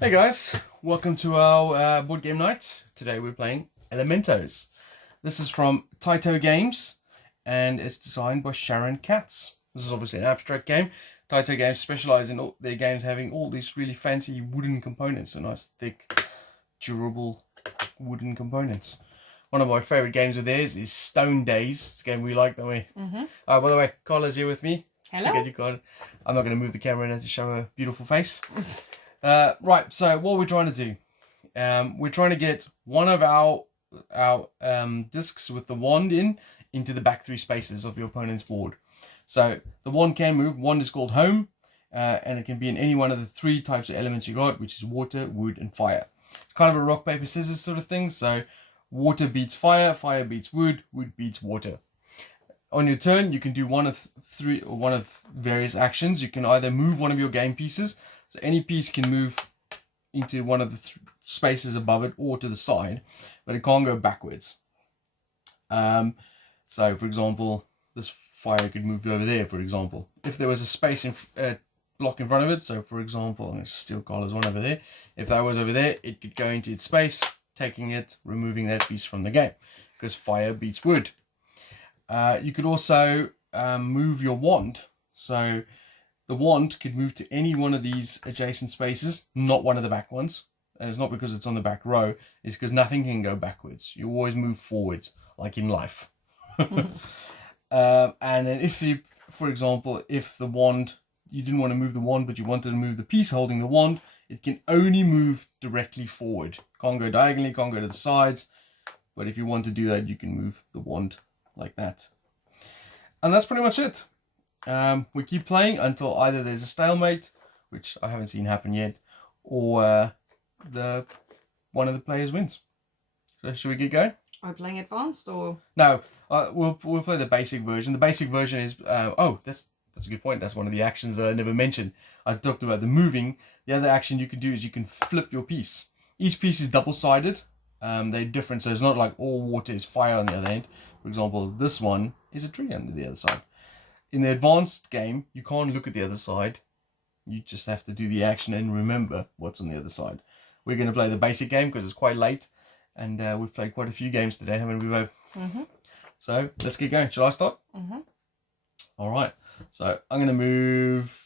Hey guys, welcome to our board game night. Today we're playing Elementos. This is from Tyto Games and it's designed by Sharon Katz. This is obviously an abstract game. Tyto Games specialize in all their games having all these really fancy wooden components, so nice thick, durable wooden components. One of my favorite games of theirs is Stone Days. It's a game we like, don't we? By the way, Carla's here with me. Hello. I'm not going to move the camera now to show her beautiful face. Right, so what we're trying to do, we're trying to get one of our discs with the wand into the back three spaces of your opponent's board. So the wand can move. Wand is called home, and it can be in any one of the three types of elements you got, which is water, wood, and fire. It's kind of a rock, paper, scissors sort of thing. So water beats fire, fire beats wood, wood beats water. On your turn, you can do one of various actions. You can either move one of your game pieces. So any piece can move into one of the spaces above it or to the side, but it can't go backwards. So, for example, this fire could move over there, for example. If there was a space block in front of it, so for example, I'm going to steal Carla's one over there. If that was over there, it could go into its space, taking it, removing that piece from the game, because fire beats wood. You could also move your wand. So the wand could move to any one of these adjacent spaces, not one of the back ones. And it's not because it's on the back row, it's because nothing can go backwards. You always move forwards, like in life. And then if you, for example, if the wand, you didn't want to move the wand, but you wanted to move the piece holding the wand, it can only move directly forward. Can't go diagonally, can't go to the sides. But if you want to do that, you can move the wand like that. And that's pretty much it. We keep playing until either there's a stalemate, which I haven't seen happen yet, or one of the players wins. So should we get going? Are we playing advanced or? No, we'll play the basic version. The basic version is that's a good point. That's one of the actions that I never mentioned. I talked about the moving. The other action you can do is you can flip your piece. Each piece is double-sided. They're different, so it's not like all water is fire on the other end. For example, this one is a tree on the other side. In the advanced game, you can't look at the other side. You just have to do the action and remember what's on the other side. We're going to play the basic game because it's quite late. And we've played quite a few games today, haven't we, both? So let's get going. Shall I start? All right. So I'm going to move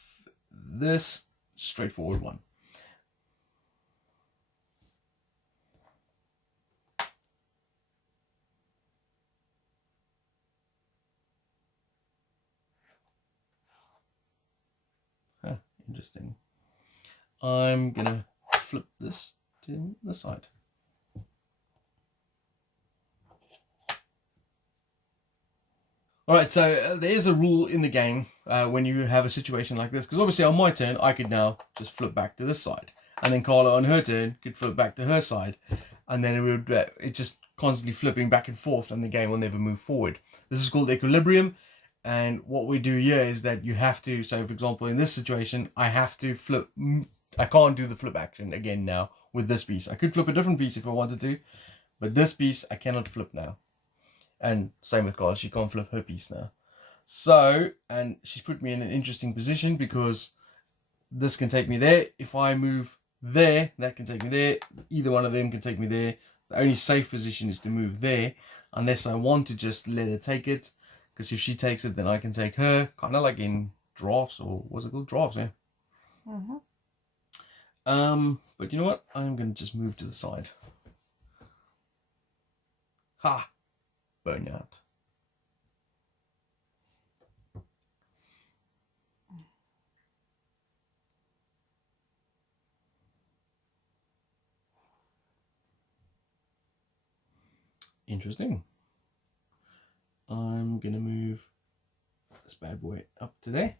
this straightforward one. Interesting. I'm gonna flip this to the side. Alright, so there is a rule in the game when you have a situation like this, because obviously on my turn I could now just flip back to this side, and then Carla on her turn could flip back to her side, and then it's just constantly flipping back and forth and the game will never move forward. This is called equilibrium. And what we do here is that you have to, so for example, in this situation, I have to flip. I can't do the flip action again now with this piece. I could flip a different piece if I wanted to, but this piece I cannot flip now. And same with Carla, she can't flip her piece now. So, and she's put me in an interesting position because this can take me there. If I move there, that can take me there. Either one of them can take me there. The only safe position is to move there, unless I want to just let her take it. Because if she takes it, then I can take her. Kind of like in drafts, or what's it called? Drafts, yeah. But you know what? I'm going to just move to the side. Ha! Burn out. Interesting. I'm going to move this bad boy up to there.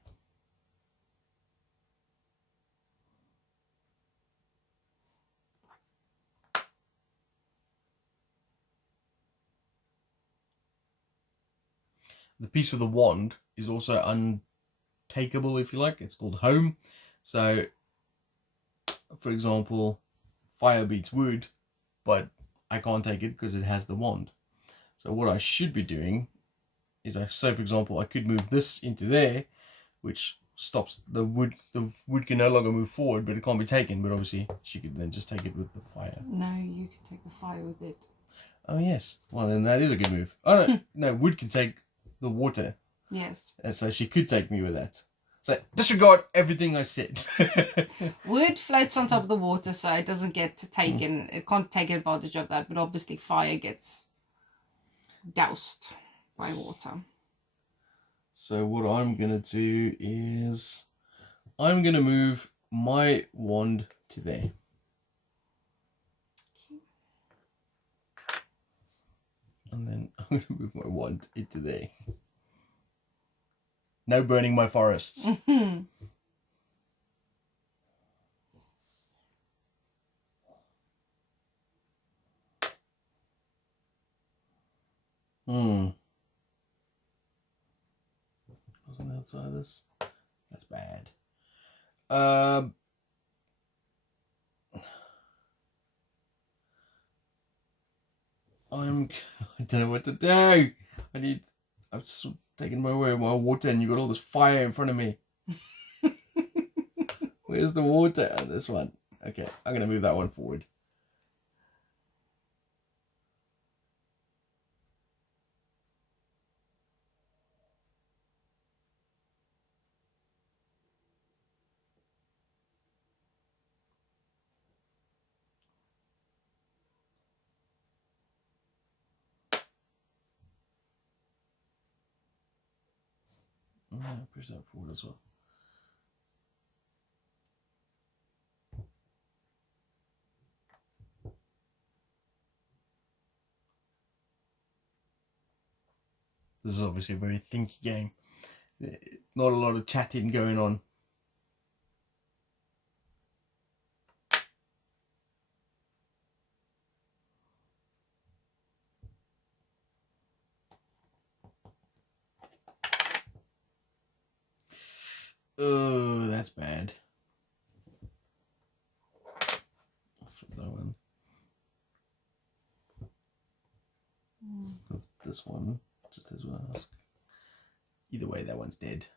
The piece with the wand is also untakeable, if you like. It's called home. So, for example, fire beats wood, but I can't take it because it has the wand. So what I should be doing is, for example, I could move this into there, which stops the wood. The wood can no longer move forward, but it can't be taken. But obviously, she could then just take it with the fire. No, you can take the fire with it. Oh yes. Well, then that is a good move. Oh no, no, wood can take the water. Yes. And so she could take me with that. So disregard everything I said. Wood floats on top of the water, so it doesn't get taken. It can't take advantage of that. But obviously, fire gets doused by water. So what I'm gonna do is I'm gonna move my wand to there. And then I'm gonna move my wand into there. No burning my forests. Wasn't outside this? That's bad. I don't know what to do. I'm just taking my water, and you got all this fire in front of me. Where's the water? Oh, this one. Okay, I'm gonna move that one forward. I'm gonna push that forward as well. This is obviously a very thinky game. Not a lot of chatting going on. Oh, that's bad. I'll flip that one. This one just as well. Either way, that one's dead.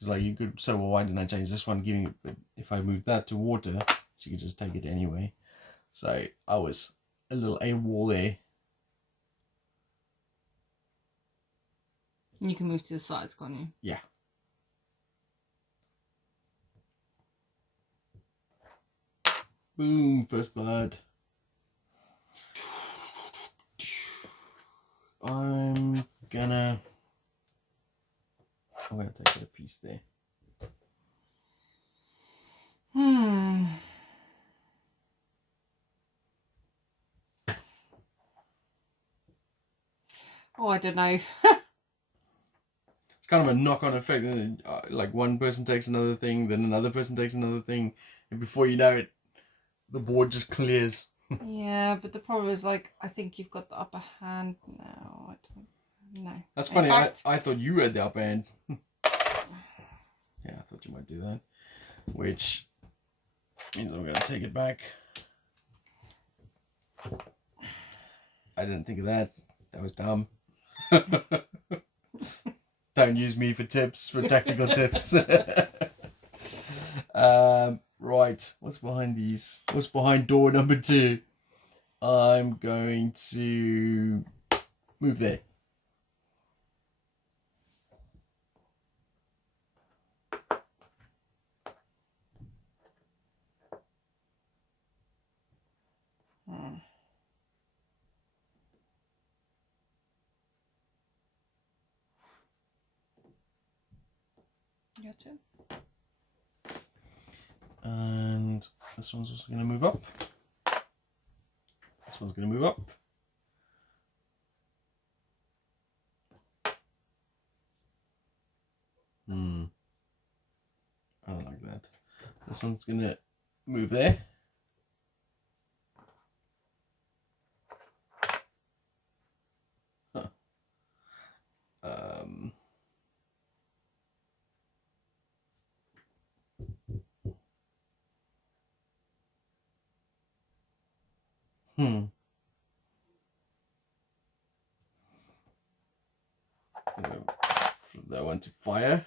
It's like you could. So well, why didn't I change this one? Giving it, but if I move that to water, she could just take it anyway. So I was a little AWOL there. You can move to the sides, can't you? Yeah. Boom! First blood. I'm gonna take a piece there. Oh, I don't know. It's kind of a knock-on effect. Like one person takes another thing, then another person takes another thing, and before you know it, the board just clears. Yeah, but the problem is, like, I think you've got the upper hand now. I don't know. That's funny. I thought you had the upper hand. Yeah, I thought you might do that. Which means I'm going to take it back. I didn't think of that. That was dumb. Don't use me for tips, for tactical tips. Right, what's behind these? What's behind door number 2? I'm going to move there. Gotcha. And this one's also going to move up. This one's going to move up. I don't like that. This one's going to move there. Huh. Flip that one to fire.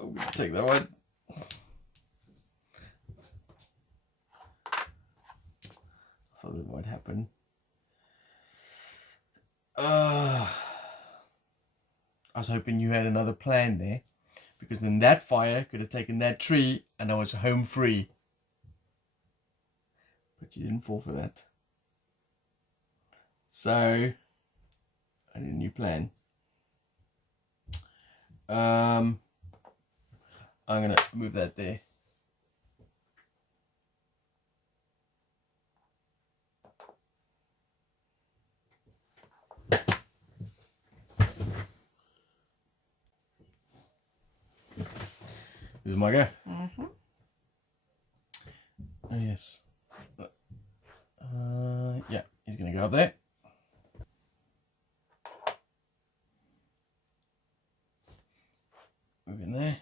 I'm gonna take that one. I thought that might happen. I was hoping you had another plan there, because then that fire could have taken that tree and I was home free. But you didn't fall for that. So I need a new plan. I'm gonna move that there. This is my go. Mm-hmm. Oh yes. Yeah, he's gonna go up there. Move in there.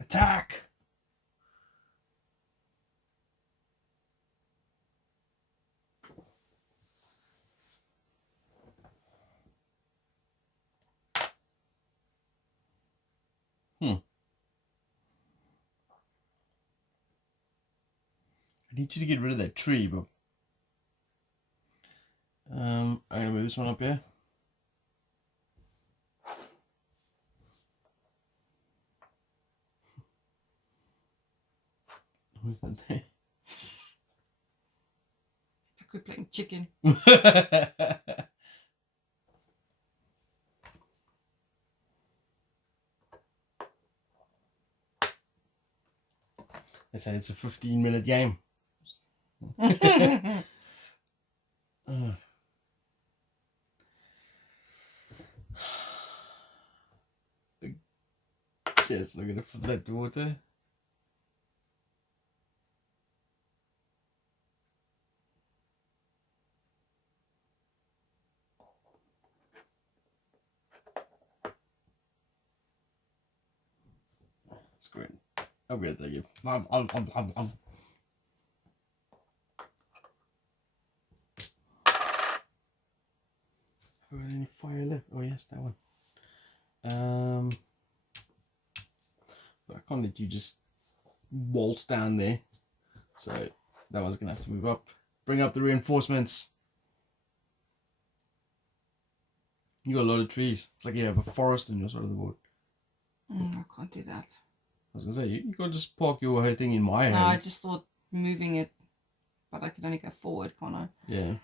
Attack! I need you to get rid of that tree, but I'm gonna move this one up here. Move that there. It's like we're playing chicken. They said it's a 15-minute game. Yes, I'm gonna flip that to water. It's great. I'm gonna take it. Have we got any fire left? Oh yes, that one. But I can't let you just waltz down there. So that one's gonna have to move up. Bring up the reinforcements. You got a lot of trees. It's like you have a forest on your side of the board. I can't do that. I was gonna say you can't just park your whole thing in my hand. No, I just thought moving it, but I can only go forward, can't I? Yeah.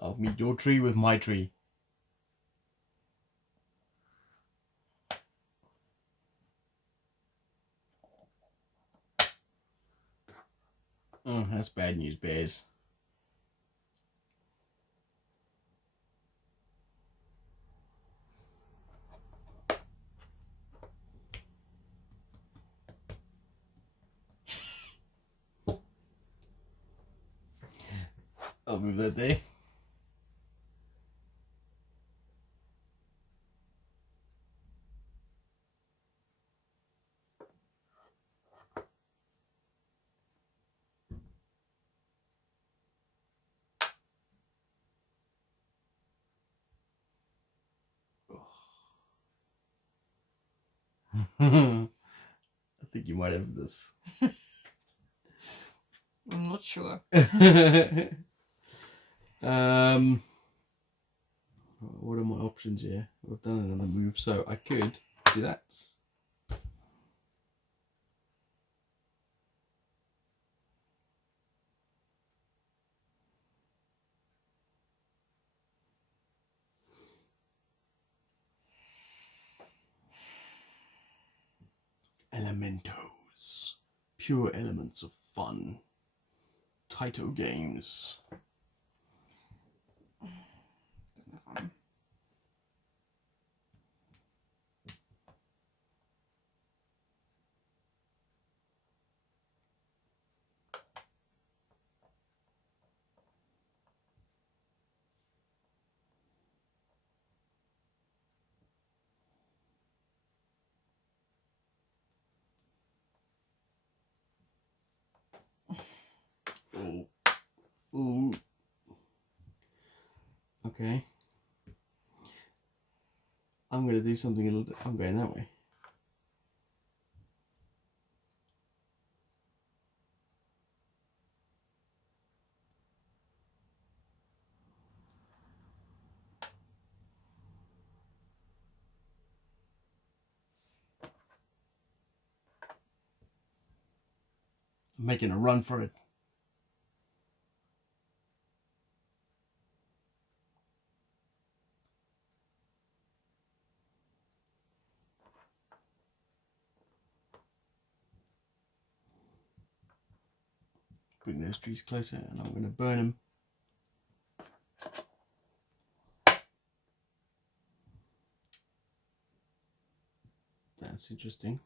I'll meet your tree with my tree. Oh, that's bad news, bears. I'll move that there. I think you might have this. I'm not sure. What are my options here? I've done another move, so I could do that. Elementos. Pure elements of fun. Tyto games. Ooh. Okay. I'm going to do something a little... I'm going that way. I'm making a run for it. Bring those trees closer and I'm going to burn them. That's interesting.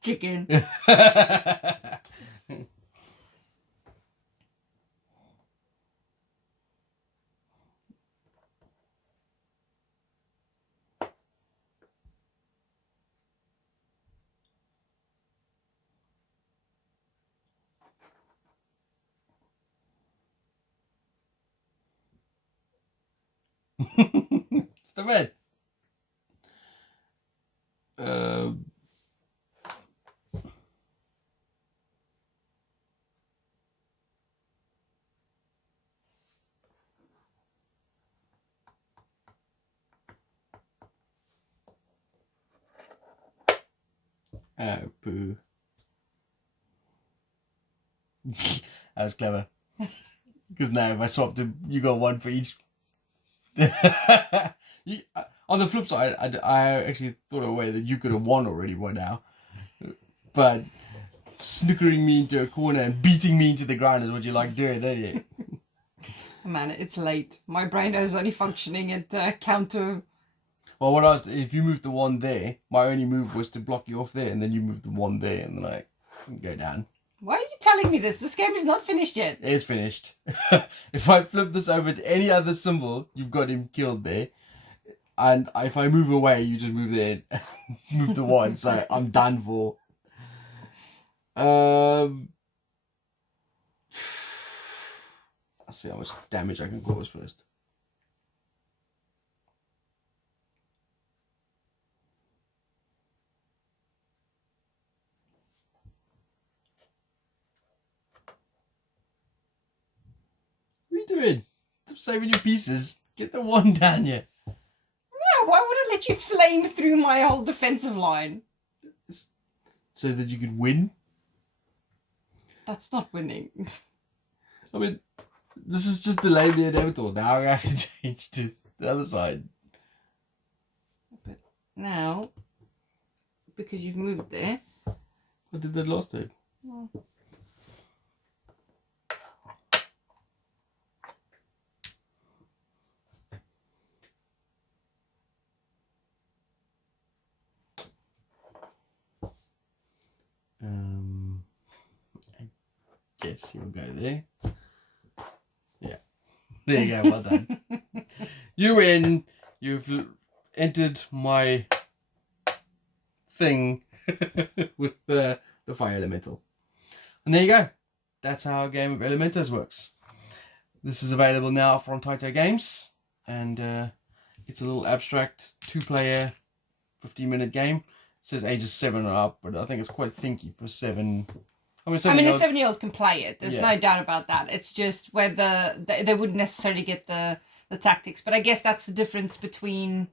Chicken. It's the red. Oh, boo. That was clever. Because now if I swapped them, you got one for each. On the flip side, I actually thought of a way that you could have won already by now. But snookering me into a corner and beating me into the ground is what you like doing, don't you? Man, it's late. My brain is only functioning at counter. Well, if you moved the one there, my only move was to block you off there, and then you moved the one there, and then I go down. Why are you telling me this? This game is not finished yet. It's finished. If I flip this over to any other symbol, you've got him killed there. And if I move away, you just move there, move the one, so I'm done for. Let's see how much damage I can cause first. What are you doing? Stop saving your pieces. Get the one down here. Yeah, why would I let you flame through my whole defensive line? So that you could win? That's not winning. I mean, this is just delaying the inevitable. Now I have to change to the other side. But now, because you've moved there. I did that last time. Well, I guess you'll go there. Yeah. There you go, well done. You win. You've entered my thing with the fire elemental. And there you go. That's how a game of Elementos works. This is available now from Tyto Games. And it's a little abstract 2-player 15-minute game. It says ages 7 or up, but I think it's quite thinky for 7. I mean, a 7-year-old can play it. There's no doubt about that. It's just whether they wouldn't necessarily get the tactics. But I guess that's the difference between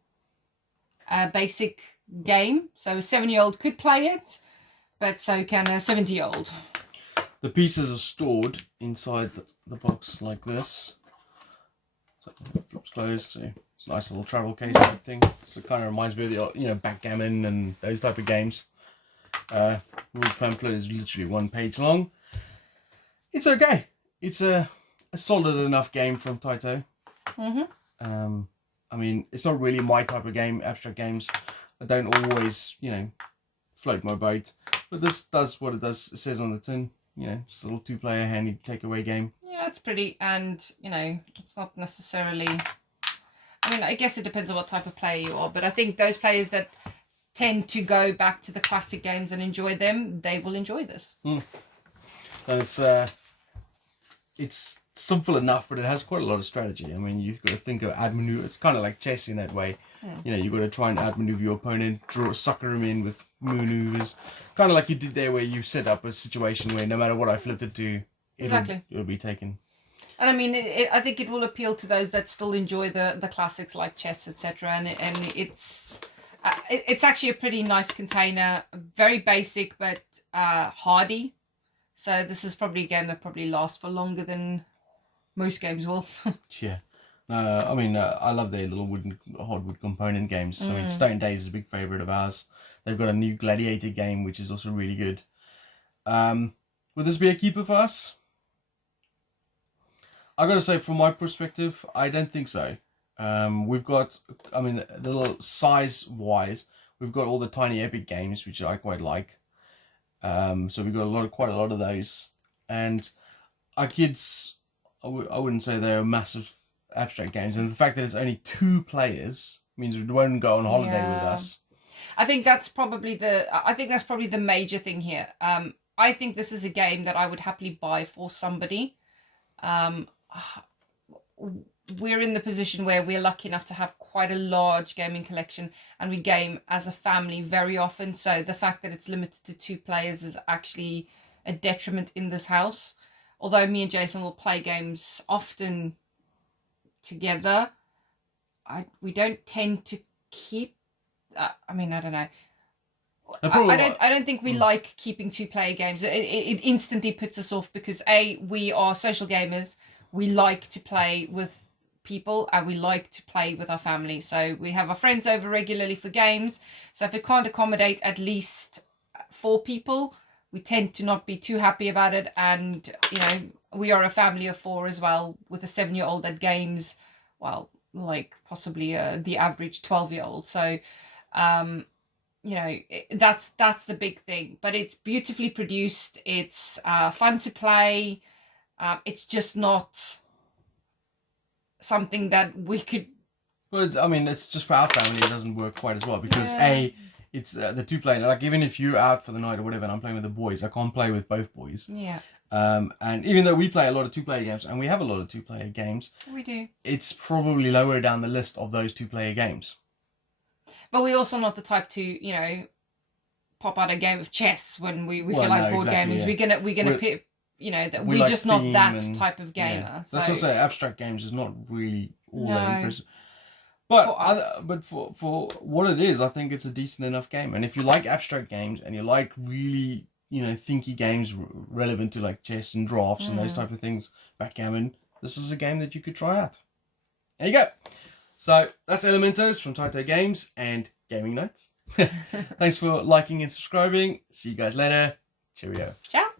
a basic game. So a 7-year-old could play it, but so can a 70-year-old. The pieces are stored inside the box like this. So it flips closed, so it's a nice little travel case type thing. So it kind of reminds me of the backgammon and those type of games. Rules pamphlet is literally 1 page long. It's okay. It's a solid enough game from Tyto. Mm-hmm. I mean, it's not really my type of game, abstract games. I don't always, float my boat. But this does what it says on the tin. Just a little 2-player handy takeaway game. Yeah, it's pretty, and it's not necessarily. I mean, I guess it depends on what type of player you are, but I think those players that tend to go back to the classic games and enjoy them, they will enjoy this. And it's simple enough, but it has quite a lot of strategy. I mean, you've got to think of outmaneuver. It's kind of like chess in that way. You've got to try and outmaneuver your opponent, sucker him in with maneuvers. Kind of like you did there, where you set up a situation where no matter what I flipped it to, it'll be taken. And I mean, I think it will appeal to those that still enjoy the classics like chess, etc. And it's actually a pretty nice container, very basic but hardy. So this is probably a game that probably lasts for longer than most games will. Yeah. I mean, I love their little hardwood component games. I mean, Stone Days is a big favourite of ours. They've got a new Gladiator game, which is also really good. Would this be a keeper for us? I gotta say, from my perspective, I don't think so. We've got, I mean, the little size-wise, we've got all the tiny epic games, which I quite like. So we've got quite a lot of those, and our kids, I wouldn't say they're massive abstract games, and the fact that it's only 2 players means we won't go on holiday with us. I think that's probably the major thing here. I think this is a game that I would happily buy for somebody. We're in the position where we're lucky enough to have quite a large gaming collection, and we game as a family very often. So the fact that it's limited to 2 players is actually a detriment in this house. Although me and Jason will play games often together, we don't tend to keep. I mean, I don't know. I don't think we like keeping 2-player games. It instantly puts us off because we are social gamers. We like to play with people and we like to play with our family. So we have our friends over regularly for games. So if we can't accommodate at least 4 people, we tend to not be too happy about it. And we are a family of 4 as well, with a 7-year-old that games, well, like possibly the average 12-year-old. So that's the big thing. But it's beautifully produced. It's fun to play. It's just not something that we could. But I mean, it's just for our family. It doesn't work quite as well because it's the 2-player. Like even if you're out for the night or whatever, and I'm playing with the boys, I can't play with both boys. Yeah. And even though we play a lot of 2-player games, and we have a lot of 2-player games, we do. It's probably lower down the list of those 2-player games. But we're also not the type to, pop out a game of chess when we feel like board gamers. Yeah. We're gonna pick, that we're like just not that type of gamer. Yeah. So. That's also abstract games is not really all that impressive. But for what it is, I think it's a decent enough game. And if you like abstract games and you like really thinky games relevant to like chess and drafts and those type of things, backgammon, this is a game that you could try out. There you go. So that's Elementos from Tyto Games and Gaming Nights. Thanks for liking and subscribing. See you guys later. Cheerio. Ciao.